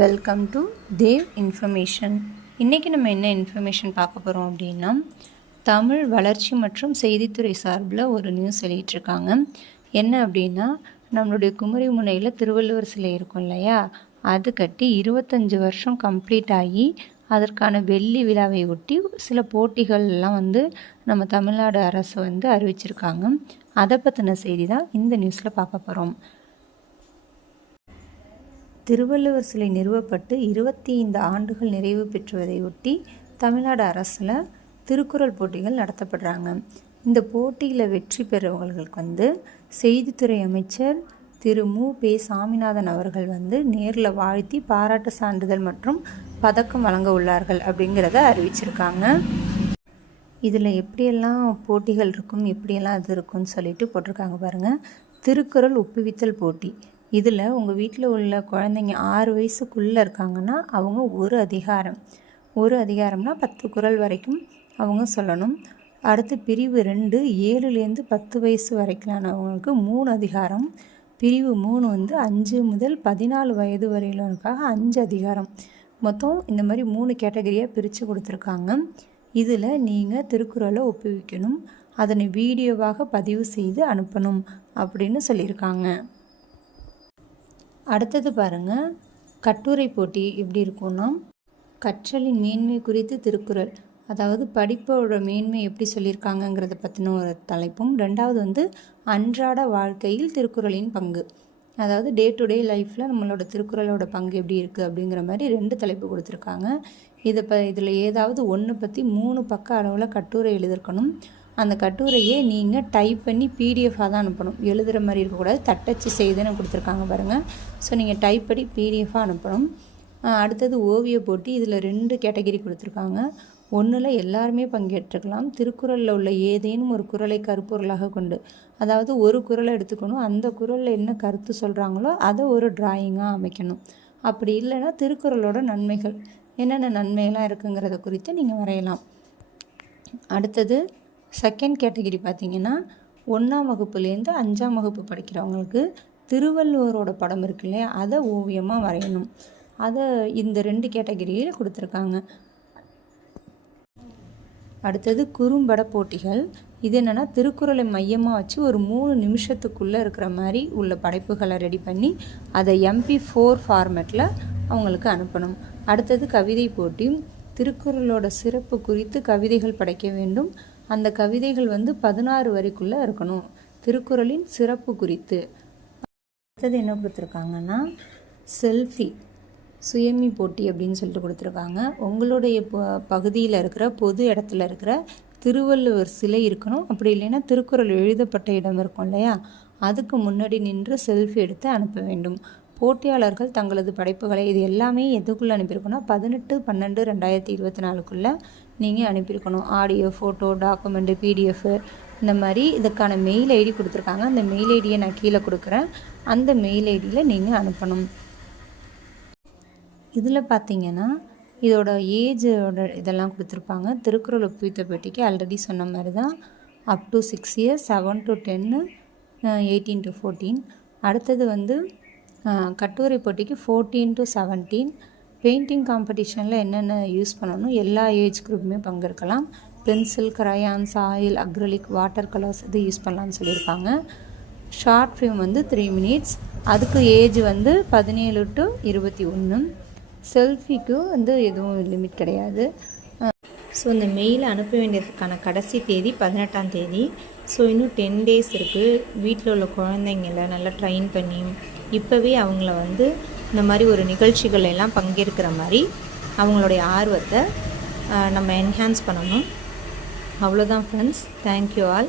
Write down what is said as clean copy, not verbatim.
Welcome to Dev information. இன்றைக்கி நம்ம என்ன இன்ஃபர்மேஷன் பார்க்க போகிறோம் அப்படின்னா, தமிழ் வளர்ச்சி மற்றும் செய்தித்துறை சார்பில் ஒரு நியூஸ் வெளியிட்ருக்காங்க. என்ன அப்படின்னா, நம்மளுடைய குமரி முனையில் திருவள்ளுவர் சிலை இருக்கும் இல்லையா, அது கட்டி 25 வருஷம் கம்ப்ளீட் ஆகி அதற்கான வெள்ளி விழாவை ஒட்டி சில போட்டிகள்லாம் நம்ம தமிழ்நாடு அரசு அறிவிச்சிருக்காங்க. அதை பற்றின செய்தி தான் இந்த நியூஸில் பார்க்க போகிறோம். திருவள்ளுவர் சிலை நிறுவப்பட்டு 25 ஆண்டுகள் நிறைவு பெற்றுவதை ஒட்டி தமிழ்நாடு அரசில் திருக்குறள் போட்டிகள் நடத்தப்படுறாங்க. இந்த போட்டியில் வெற்றி பெறவங்களுக்கு செய்தித்துறை அமைச்சர் திரு மு.பே. சாமிநாதன் அவர்கள் நேரில் வாழ்த்தி பாராட்டு சான்றிதழ் மற்றும் பதக்கம் வழங்க உள்ளார்கள் அப்படிங்கிறத அறிவிச்சிருக்காங்க. இதில் எப்படியெல்லாம் போட்டிகள் இருக்கும், எப்படியெல்லாம் இது இருக்கும்னு சொல்லிட்டு போட்டிருக்காங்க பாருங்கள். திருக்குறள் ஒப்புவித்தல் போட்டி. இதில் உங்கள் வீட்டில் உள்ள குழந்தைங்க 6 வயசுக்குள்ளே இருக்காங்கன்னா அவங்க ஒரு அதிகாரம்னா 10 குறள் வரைக்கும் அவங்க சொல்லணும். அடுத்து பிரிவு 2 7லேருந்து 10 வயசு வரைக்கும்லானவங்களுக்கு 3 அதிகாரம். பிரிவு 3 5 முதல் 14 வயது வரையிலனுக்காக 5 அதிகாரம். மொத்தம் இந்த மாதிரி 3 கேட்டகரியாக பிரித்து கொடுத்துருக்காங்க. இதில் நீங்கள் திருக்குறளை ஒப்புவிக்கணும், அதனை வீடியோவாக பதிவு செய்து அனுப்பணும் அப்படின்னு சொல்லியிருக்காங்க. அடுத்தது பாருங்கள், கட்டுரை போட்டி எப்படி இருக்கும்னா, கற்றலின் மேன்மை குறித்து திருக்குறள், அதாவது படிப்போட மேன்மை எப்படி சொல்லியிருக்காங்கங்கிறத பற்றின ஒரு தலைப்பும். 2வது அன்றாட வாழ்க்கையில் திருக்குறளின் பங்கு, அதாவது டே டு டே லைஃப்பில் நம்மளோட திருக்குறளோட பங்கு எப்படி இருக்குது அப்படிங்கிற மாதிரி 2 தலைப்பு கொடுத்துருக்காங்க. இதில் ஏதாவது ஒன்று பற்றி 3 பக்க அளவில் கட்டுரை எழுதிருக்கணும். அந்த கட்டுரையை நீங்கள் டைப் பண்ணி பிடிஎஃபாக தான் அனுப்பணும், எழுதுகிற மாதிரி இருக்கக்கூடாது. தட்டச்சு செய்துன்னு கொடுத்துருக்காங்க பாருங்கள். ஸோ நீங்கள் டைப் பண்ணி பிடிஎஃபாக அனுப்பணும். அடுத்தது ஓவிய போட்டி. இதில் 2 கேட்டகரி கொடுத்துருக்காங்க. ஒன்றில் எல்லாருமே பங்கேற்றுக்கலாம். திருக்குறளில் உள்ள ஏதேனும் ஒரு குறளை கருப்பொருளாக கொண்டு, அதாவது ஒரு குறளை எடுத்துக்கணும், அந்த குறளில் என்ன கருத்து சொல்கிறாங்களோ அதை ஒரு டிராயிங்காக அமைக்கணும். அப்படி இல்லைன்னா திருக்குறளோட நன்மைகள் என்னென்ன நன்மைகள்லாம் இருக்குங்கிறத குறித்து நீங்கள் வரையலாம். அடுத்தது செகண்ட் கேட்டகரி பார்த்திங்கன்னா, 1ஆம் வகுப்புலேருந்து 5ஆம் வகுப்பு படிக்கிறவங்களுக்கு திருவள்ளுவரோட படம் இருக்கு இல்லையா, அதை ஓவியமாக வரையணும். அதை இந்த 2 கேட்டகரியில் கொடுத்துருக்காங்க. அடுத்தது குறும்பட போட்டிகள். இது என்னென்னா, திருக்குறளை மையமாக வச்சு ஒரு 3 நிமிஷத்துக்குள்ளே இருக்கிற மாதிரி உள்ள படைப்புகளை ரெடி பண்ணி அதை MP4 ஃபார்மேட்டில் அவங்களுக்கு அனுப்பணும். அடுத்தது கவிதை போட்டி. திருக்குறளோட சிறப்பு குறித்து கவிதைகள் படைக்க வேண்டும். அந்த கவிதைகள் 16 வரிக்குள்ளே இருக்கணும், திருக்குறளின் சிறப்பு குறித்து. அடுத்தது என்ன கொடுத்துருக்காங்கன்னா, செல்ஃபி சுயமி போட்டி அப்படின்னு சொல்லிட்டு கொடுத்துருக்காங்க. உங்களுடைய பகுதியில் இருக்கிற பொது இடத்துல இருக்கிற திருவள்ளுவர் சிலை இருக்கணும். அப்படி இல்லைன்னா திருக்குறள் எழுதப்பட்ட இடம் இருக்கும் இல்லையா, அதுக்கு முன்னாடி நின்று செல்ஃபி எடுத்து அனுப்ப வேண்டும். போட்டியாளர்கள் தங்களது படைப்புகளை, இது எல்லாமே எதுக்குள்ளே அனுப்பியிருக்கணும், 18/12/2024 நீங்கள் அனுப்பியிருக்கணும். ஆடியோ, ஃபோட்டோ, டாக்குமெண்ட்டு, பிடிஎஃப் இந்த மாதிரி இதுக்கான மெயில் ஐடி கொடுத்துருக்காங்க. அந்த மெயில் ஐடியை நான் கீழே கொடுக்குறேன். அந்த மெயில் ஐடியில் நீங்கள் அனுப்பணும். இதில் பார்த்தீங்கன்னா இதோட ஏஜோட இதெல்லாம் கொடுத்துருப்பாங்க. திருக்குறள் ஒப்புவித்த போட்டிக்கு ஆல்ரெடி சொன்ன மாதிரி தான் up to 6 years, 7 to 10, 18 to 14. அடுத்தது கட்டுரை போட்டிக்கு 14 to 17. பெயிண்டிங் காம்படிஷனில் என்னென்ன யூஸ் பண்ணணும், எல்லா ஏஜ் குரூப்புமே பங்கேற்கலாம். Pencil, crayons, oil, acrylic, water colours இது யூஸ் பண்ணலான்னு சொல்லியிருக்காங்க. ஷார்ட் ஃபிலிம் 3 minutes, அதுக்கு ஏஜ் 17 to 21. செல்ஃபிக்கு எதுவும் லிமிட் கிடையாது. ஸோ இந்த மெயில் அனுப்ப வேண்டியதுக்கான கடைசி தேதி 18ஆம் தேதி. ஸோ இன்னும் 10 days இருக்குது. வீட்டில் உள்ள குழந்தைங்கள நல்லா ட்ரெயின் பண்ணி இப்போவே அவங்கள இந்த மாதிரி ஒரு நிகழ்ச்சிகள் எல்லாம் பங்கேற்கிற மாதிரி அவங்களுடைய ஆர்வத்தை நம்ம என்ஹான்ஸ் பண்ணணும். அவ்வளோதான் ஃப்ரெண்ட்ஸ். Thank you all.